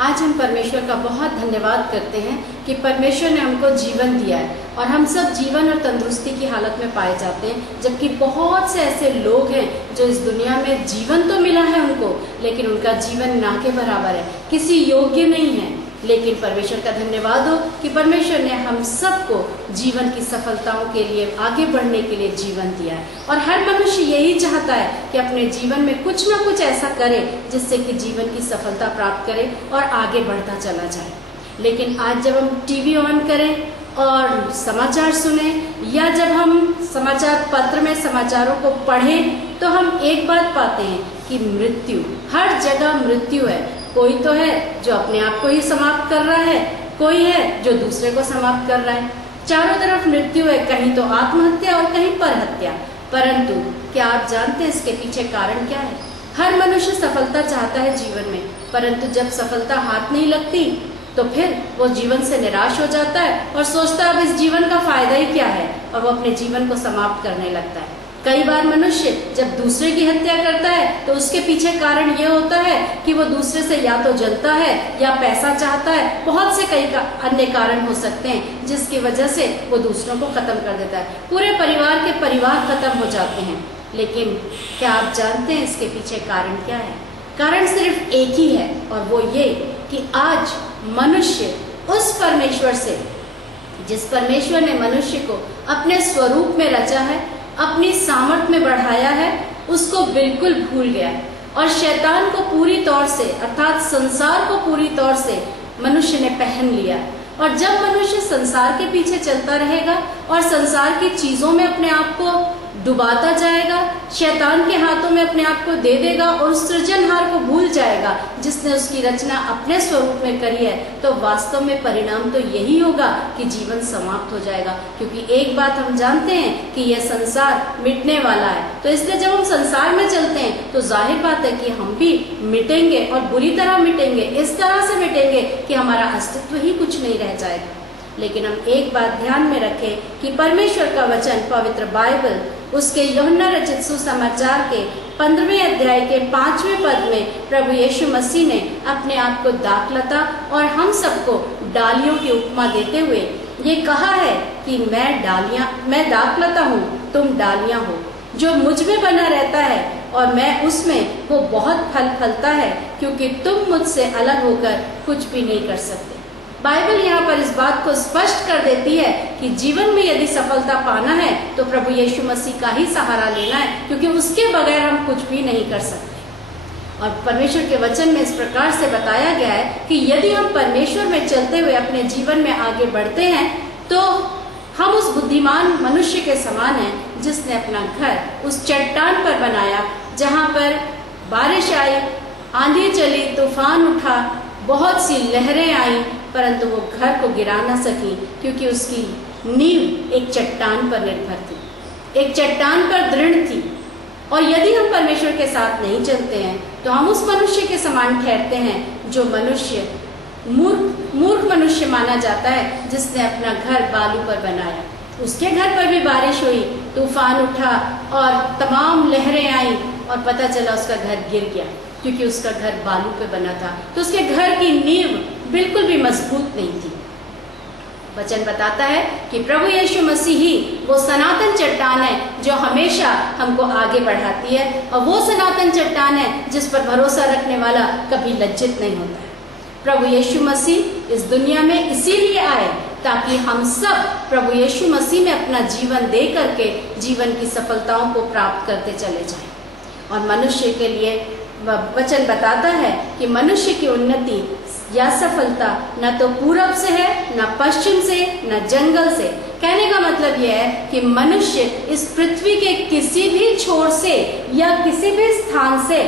आज हम परमेश्वर का बहुत धन्यवाद करते हैं कि परमेश्वर ने हमको जीवन दिया है और हम सब जीवन और तंदुरुस्ती की हालत में पाए जाते हैं, जबकि बहुत से ऐसे लोग हैं जो इस दुनिया में जीवन तो मिला है उनको, लेकिन उनका जीवन ना के बराबर है, किसी योग्य नहीं है। लेकिन परमेश्वर का धन्यवाद हो कि परमेश्वर ने हम सबको जीवन की सफलताओं के लिए, आगे बढ़ने के लिए जीवन दिया है। और हर मनुष्य यही चाहता है कि अपने जीवन में कुछ ना कुछ ऐसा करे जिससे कि जीवन की सफलता प्राप्त करे और आगे बढ़ता चला जाए। लेकिन आज जब हम टीवी ऑन करें और समाचार सुने या जब हम समाचार पत्र में समाचारों को पढ़ें तो हम एक बात पाते हैं कि मृत्यु, हर जगह मृत्यु है। कोई तो है जो अपने आप को ही समाप्त कर रहा है, कोई है जो दूसरे को समाप्त कर रहा है। चारों तरफ मृत्यु है, कहीं तो आत्महत्या और कहीं पर हत्या। परंतु क्या आप जानते हैं इसके पीछे कारण क्या है? हर मनुष्य सफलता चाहता है जीवन में, परंतु जब सफलता हाथ नहीं लगती तो फिर वो जीवन से निराश हो जाता है और सोचता है अब इस जीवन का फायदा ही क्या है, और वो अपने जीवन को समाप्त करने लगता है। कई बार मनुष्य जब दूसरे की हत्या करता है तो उसके पीछे कारण ये होता है कि वो दूसरे से या तो जलता है या पैसा चाहता है। बहुत से कई अन्य कारण हो सकते हैं जिसकी वजह से वो दूसरों को खत्म कर देता है। पूरे परिवार के परिवार खत्म हो जाते हैं। लेकिन क्या आप जानते हैं इसके पीछे कारण क्या है? कारण सिर्फ एक ही है, और वो ये कि आज मनुष्य उस परमेश्वर से, जिस परमेश्वर ने मनुष्य को अपने स्वरूप में रचा है, अपनी सामर्थ में बढ़ाया है, उसको बिल्कुल भूल गया और शैतान को पूरी तौर से, अर्थात संसार को पूरी तौर से मनुष्य ने पहन लिया। और जब मनुष्य संसार के पीछे चलता रहेगा और संसार की चीजों में अपने आप को डुबाता जाएगा, शैतान के हाथों में अपने आप को दे देगा और उस सृजनहार को भूल जाएगा जिसने उसकी रचना अपने स्वरूप में करी है, तो वास्तव में परिणाम तो यही होगा कि जीवन समाप्त हो जाएगा। क्योंकि एक बात हम जानते हैं कि यह संसार मिटने वाला है, तो इसलिए जब हम संसार में चलते हैं तो जाहिर बात है कि हम भी मिटेंगे और बुरी तरह मिटेंगे, इस तरह से मिटेंगे कि हमारा अस्तित्व ही कुछ नहीं रह जाएगा। लेकिन हम एक बात ध्यान में रखें कि परमेश्वर का वचन, पवित्र बाइबल, उसके यूहन्ना रचित सुसमाचार के 15वें अध्याय के 5वें पद में प्रभु यीशु मसीह ने अपने आप को दाखलता और हम सबको डालियों की उपमा देते हुए ये कहा है कि मैं दाखलता हूँ, तुम डालियां हो। जो मुझ में बना रहता है और मैं उसमें, वो बहुत फल फलता है, क्योंकि तुम मुझसे अलग होकर कुछ भी नहीं कर सकते। बाइबल यहाँ पर इस बात को स्पष्ट कर देती है कि जीवन में यदि सफलता पाना है तो प्रभु यीशु मसीह का ही सहारा लेना है, क्योंकि उसके बगैर हम कुछ भी नहीं कर सकते। और परमेश्वर के वचन में इस प्रकार से बताया गया है कि यदि हम परमेश्वर में चलते हुए अपने जीवन में आगे बढ़ते हैं तो हम उस बुद्धिमान मनुष्य के समान हैं जिसने अपना घर उस चट्टान पर बनाया, जहाँ पर बारिश आई, आंधी चली, तूफान उठा, बहुत सी लहरें आई, परंतु वो घर को गिरा न सकी, क्योंकि उसकी नींव एक चट्टान पर निर्भर थी, एक चट्टान पर दृढ़ थी। और यदि हम परमेश्वर के साथ नहीं चलते हैं तो हम उस मनुष्य के समान ठहरते हैं जो मनुष्य मूर्ख मनुष्य माना जाता है, जिसने अपना घर बालू पर बनाया। उसके घर पर भी बारिश हुई, तूफान उठा और तमाम लहरें आई और पता चला उसका घर गिर गया, क्योंकि उसका घर बालू पे बना था। तो उसके घर की नींव बिल्कुल भी मजबूत नहीं थी। वचन बताता है कि प्रभु यीशु मसीह ही वो सनातन चट्टान है जो हमेशा हमको आगे बढ़ाती है, और वो सनातन चट्टान है जिस पर भरोसा रखने वाला कभी लज्जित नहीं होता है। प्रभु यीशु मसीह इस दुनिया में इसीलिए आए ताकि हम सब प्रभु यीशु मसीह में अपना जीवन दे करके जीवन की सफलताओं को प्राप्त करते चले जाएं। और मनुष्य के लिए वचन बताता है कि मनुष्य की उन्नति या सफलता न तो पूरब से है, न पश्चिम से, न जंगल से। कहने का मतलब यह है कि मनुष्य इस पृथ्वी के किसी भी छोर से या किसी भी स्थान से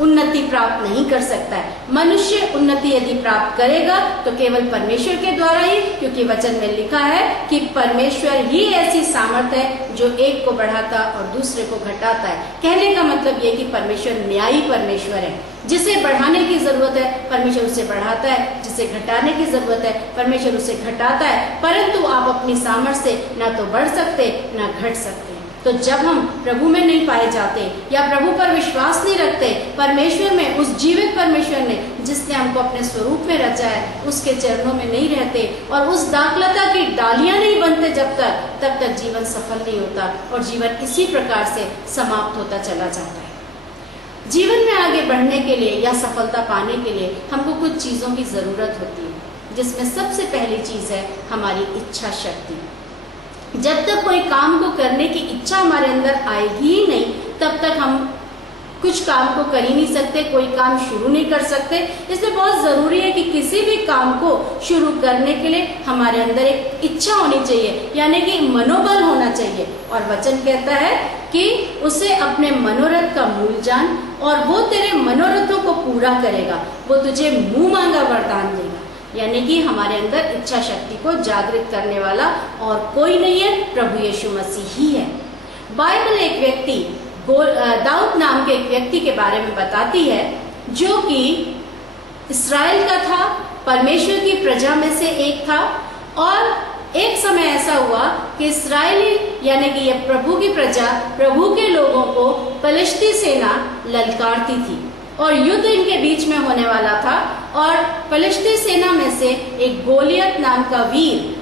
उन्नति प्राप्त नहीं कर सकता है। मनुष्य उन्नति यदि प्राप्त करेगा तो केवल परमेश्वर के द्वारा ही, क्योंकि वचन में लिखा है कि परमेश्वर ही ऐसी सामर्थ है जो एक को बढ़ाता और दूसरे को घटाता है। कहने का मतलब ये कि परमेश्वर न्यायी परमेश्वर है। जिसे बढ़ाने की जरूरत है परमेश्वर उसे बढ़ाता है, जिसे घटाने की जरूरत है परमेश्वर उसे घटाता है। परंतु आप अपनी सामर्थ्य से ना तो बढ़ सकते ना घट सकते। तो जब हम प्रभु में नहीं पाए जाते या प्रभु पर विश्वास नहीं रखते, परमेश्वर में, उस जीवित परमेश्वर ने जिसने हमको अपने स्वरूप में रचा है, उसके चरणों में नहीं रहते और उस दाखलता की डालियां नहीं बनते तब तक जीवन सफल नहीं होता और जीवन इसी प्रकार से समाप्त होता चला जाता है। जीवन में आगे बढ़ने के लिए या सफलता पाने के लिए हमको कुछ चीज़ों की ज़रूरत होती है, जिसमें सबसे पहली चीज़ है हमारी इच्छा शक्ति। जब तक कोई काम को करने की इच्छा हमारे अंदर आएगी ही नहीं, तब तक हम कुछ काम को कर ही नहीं सकते, कोई काम शुरू नहीं कर सकते। इसलिए बहुत ज़रूरी है कि किसी भी काम को शुरू करने के लिए हमारे अंदर एक इच्छा होनी चाहिए, यानी कि मनोबल होना चाहिए। और वचन कहता है कि उसे अपने मनोरथ का मूल जान और वो तेरे मनोरथों को पूरा करेगा, वो तुझे मुंह मांगा वरदान देगा। यानी कि हमारे अंदर इच्छा शक्ति को जागृत करने वाला और कोई नहीं है, प्रभु यीशु मसीह ही है। बाइबल एक व्यक्ति दाऊद नाम के एक व्यक्ति के बारे में बताती है, जो कि इस्राएल का था, परमेश्वर की प्रजा में से एक था। और एक समय ऐसा हुआ कि इस्राएली यानी कि ये प्रभु की प्रजा, प्रभु के लोगों को फलिश्ती सेना ललकारती थी और युद्ध इनके बीच में होने वाला था। और फलिश्ती सेना में से एक गोलियत नाम का वीर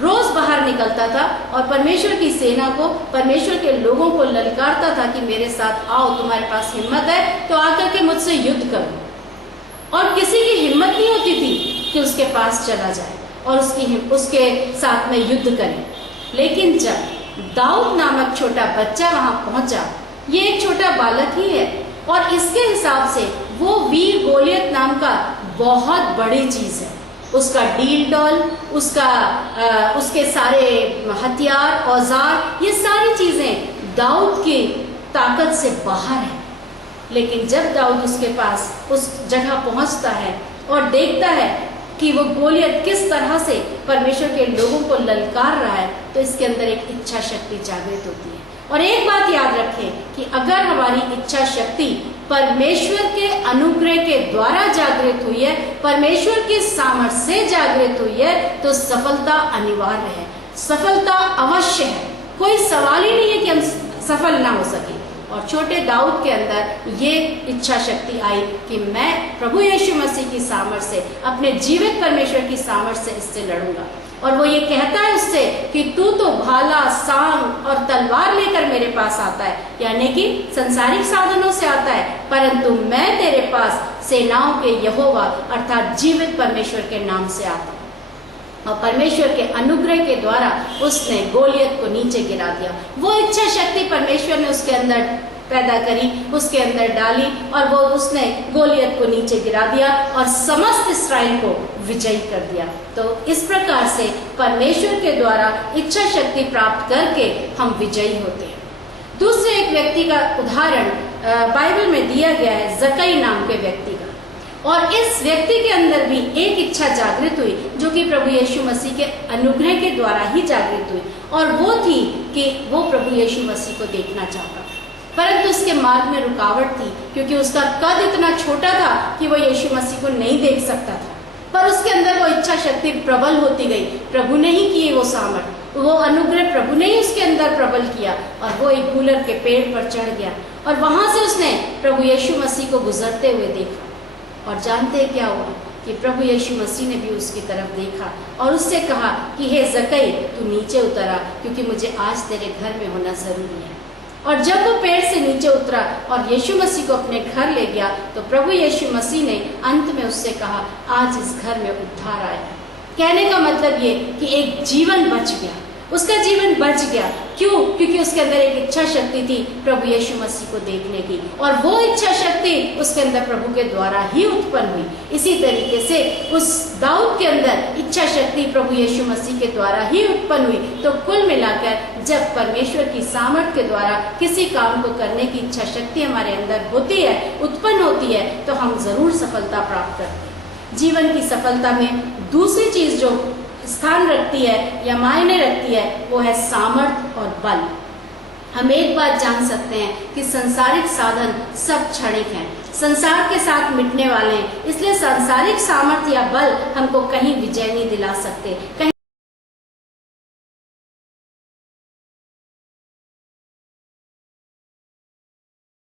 रोज बाहर निकलता था और परमेश्वर की सेना को, परमेश्वर के लोगों को ललकारता था कि मेरे साथ आओ, तुम्हारे पास हिम्मत है तो आकर के मुझसे युद्ध करो। और किसी की हिम्मत नहीं होती थी कि उसके पास चला जाए और उसके साथ में युद्ध करे। लेकिन जब दाऊद नामक छोटा बच्चा वहां पहुंचा, ये एक छोटा बालक ही है और इसके हिसाब से वो वीर गोलियत नाम का बहुत बड़ी चीज है। उसका डील डॉल, उसके सारे हथियार, औजार, ये सारी चीजें दाऊद की ताकत से बाहर है। लेकिन जब दाऊद उसके पास उस जगह पहुंचता है और देखता है कि वो गोलियत किस तरह से परमेश्वर के लोगों को ललकार रहा है, तो इसके अंदर एक इच्छा शक्ति जागृत होती है। और एक बात याद रखें कि अगर हमारी इच्छा शक्ति परमेश्वर के अनुग्रह के द्वारा जागृत हुई है, परमेश्वर की सामर्थ्य से जागृत हुई है, तो सफलता अनिवार्य है, सफलता अवश्य है। कोई सवाल ही नहीं है कि हम सफल ना हो सके। और छोटे दाऊद के अंदर ये इच्छा शक्ति आई कि मैं प्रभु यीशु मसीह की सामर्थ्य से, अपने जीवित परमेश्वर की सामर्थ्य से इससे लड़ूंगा। और वो ये कहता है उससे कि तू तो भाला, सांग और तलवार लेकर मेरे पास आता है, यानी कि संसारिक साधनों से आता है, परंतु मैं तेरे पास सेनाओं के यहोवा अर्थात जीवित परमेश्वर के नाम से आता हूँ। और परमेश्वर के अनुग्रह के द्वारा उसने गोलियत को नीचे गिरा दिया। वो इच्छा शक्ति परमेश्वर ने उसके अंदर पैदा करी, उसके अंदर डाली और वो उसने गोलियत को नीचे गिरा दिया और समस्त इस्राएल को विजयी कर दिया। तो इस प्रकार से परमेश्वर के द्वारा इच्छा शक्ति प्राप्त करके हम विजयी होते हैं। दूसरे एक व्यक्ति का उदाहरण बाइबल में दिया गया है, जक्कई नाम के व्यक्ति का। और इस व्यक्ति के अंदर भी एक इच्छा जागृत हुई जो कि प्रभु यीशु मसीह के अनुग्रह के द्वारा ही जागृत हुई, और वो थी कि वो प्रभु यीशु मसीह को देखना चाहता था, परंतु उसके मार्ग में रुकावट थी क्योंकि उसका कद इतना छोटा था कि वो यीशु मसीह को नहीं देख सकता था। पर उसके अंदर वो इच्छा शक्ति प्रबल होती गई। प्रभु ने ही की वो सामर्थ, वो अनुग्रह प्रभु ने ही उसके अंदर प्रबल किया और वो एक गूलर के पेड़ पर चढ़ गया और वहां से उसने प्रभु यीशु मसीह को गुजरते हुए देखा। और जानते हैं क्या हुआ कि प्रभु यीशु मसीह ने भी उसकी तरफ देखा और उससे कहा कि हे जक्कई, तू नीचे उतरा क्योंकि मुझे आज तेरे घर में होना जरूरी है। और जब वो पेड़ से नीचे उतरा और यीशु मसीह को अपने घर ले गया, तो प्रभु यीशु मसीह ने अंत में उससे कहा, आज इस घर में उद्धार आया। कहने का मतलब ये कि एक जीवन बच गया, उसका जीवन बच गया। क्यों? क्योंकि उसके अंदर एक इच्छा शक्ति थी प्रभु यीशु मसीह को देखने की, और वो इच्छा शक्ति उसके अंदर प्रभु के द्वारा ही उत्पन्न हुई। इसी तरीके से उस दाऊद के अंदर इच्छा शक्ति प्रभु यीशु मसीह के द्वारा ही उत्पन्न हुई। तो कुल मिलाकर जब परमेश्वर की सामर्थ के द्वारा किसी काम को करने की इच्छा शक्ति हमारे अंदर होती है, उत्पन्न होती है, तो हम जरूर सफलता प्राप्त करते हैं। जीवन की सफलता में दूसरी चीज जो स्थान रखती है या मायने रखती है, वो है सामर्थ और बल। हम एक बात जान सकते हैं कि संसारिक साधन सब क्षणिक हैं, संसार के साथ मिटने वाले हैं, इसलिए सांसारिक सामर्थ या बल हमको कहीं विजय नहीं दिला सकते। कहीं